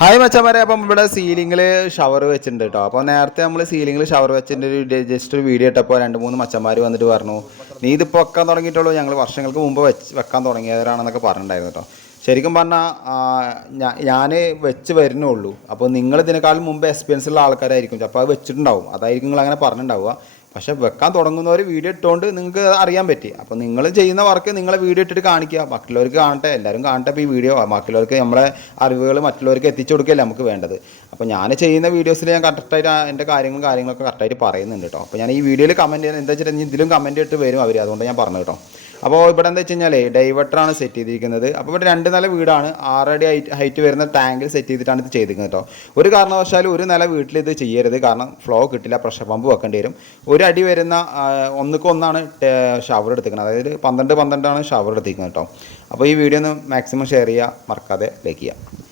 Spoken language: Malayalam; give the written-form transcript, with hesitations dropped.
ഹായ് മച്ചന്മാരെ, അപ്പം ഇവിടെ സീലിങ്ങിൽ ഷവർ വെച്ചിട്ടുണ്ട് കേട്ടോ. അപ്പോൾ നേരത്തെ നമ്മൾ സീലിങ്ങിൽ ഷവർ വെച്ചിട്ട് ജസ്റ്റ് ഒരു വീഡിയോ ഇട്ടപ്പോൾ 2-3 മച്ചന്മാർ വന്നിട്ട് പറഞ്ഞു, നീ ഇതിപ്പോൾ വെക്കാൻ തുടങ്ങിയിട്ടുള്ളൂ, ഞങ്ങൾ വർഷങ്ങൾക്ക് മുമ്പ് വെക്കാൻ തുടങ്ങിയവരാണെന്നൊക്കെ പറഞ്ഞിട്ടുണ്ടായിരുന്നു കേട്ടോ. ശരിക്കും പറഞ്ഞാൽ ഞാൻ വെച്ച് വരുന്നുള്ളൂ. അപ്പോൾ നിങ്ങൾ ഇതിനേക്കാളും മുമ്പ് എക്സ്പീരിയൻസ് ഉള്ള ആൾക്കാരായിരിക്കും, അപ്പോൾ അത് വെച്ചിട്ടുണ്ടാവും, അതായിരിക്കും നിങ്ങൾ അങ്ങനെ പറഞ്ഞിട്ടുണ്ടാവുക. പക്ഷേ വെക്കാൻ തുടങ്ങുന്നവർ വീഡിയോ ഇട്ടുകൊണ്ട് നിങ്ങൾക്ക് അറിയാൻ പറ്റി. അപ്പോൾ നിങ്ങൾ ചെയ്യുന്ന വർക്ക് നിങ്ങളെ വീഡിയോ ഇട്ടിട്ട് കാണിക്കുക, മറ്റുള്ളവർക്ക് കാണട്ടെ, എല്ലാവരും കാണട്ടെ. ഇപ്പോൾ ഈ വീഡിയോ മറ്റുള്ളവർക്ക് നമ്മളെ അറിവുകൾ മറ്റുള്ളവർക്ക് എത്തിച്ചു കൊടുക്കുകയല്ലേ നമുക്ക് വേണ്ടത്. അപ്പോൾ ഞാൻ ചെയ്യുന്ന വീഡിയോസിൽ ഞാൻ കറക്റ്റായിട്ട് എൻ്റെ കാര്യങ്ങളൊക്കെ കറക്റ്റായിട്ട് പറയുന്നുണ്ട് കേട്ടോ. അപ്പോൾ ഞാൻ ഈ വീഡിയോയിൽ കമൻറ്റ് ചെയ്യുന്നത് എന്താ വെച്ചിട്ട് ഇതിലും കമൻറ്റ് ഇട്ട് വരും അവർ, അതുകൊണ്ട് ഞാൻ പറഞ്ഞു കേട്ടോ. അപ്പോൾ ഇവിടെ എന്താ വെച്ച് കഴിഞ്ഞാൽ ഡൈവേർട്ടറാണ് സെറ്റ് ചെയ്തിരിക്കുന്നത്. അപ്പോൾ ഇവിടെ 2 നില വീടാണ്, 6 അടി ഹൈറ്റ് വരുന്ന ടാങ്കിൽ സെറ്റ് ചെയ്തിട്ടാണ് ഇത് ചെയ്തിരിക്കുന്നത് കേട്ടോ. ഒരു കാരണവശാലും ഒരു നില വീട്ടിൽ ഇത് ചെയ്യരുത്, കാരണം ഫ്ലോ കിട്ടില്ല, പ്രഷർ പമ്പ് വെക്കേണ്ടി വരും. 1 അടി വരുന്ന 1:1 ഷവർ എടുത്തിരിക്കുന്നത്, അതായത് 12 ആണ് ഷവർ എടുത്തിരിക്കുന്നത് കേട്ടോ. അപ്പോൾ ഈ വീഡിയോ ഒന്ന് മാക്സിമം ഷെയർ ചെയ്യുക, മറക്കാതെ ലൈക്ക് ചെയ്യുക.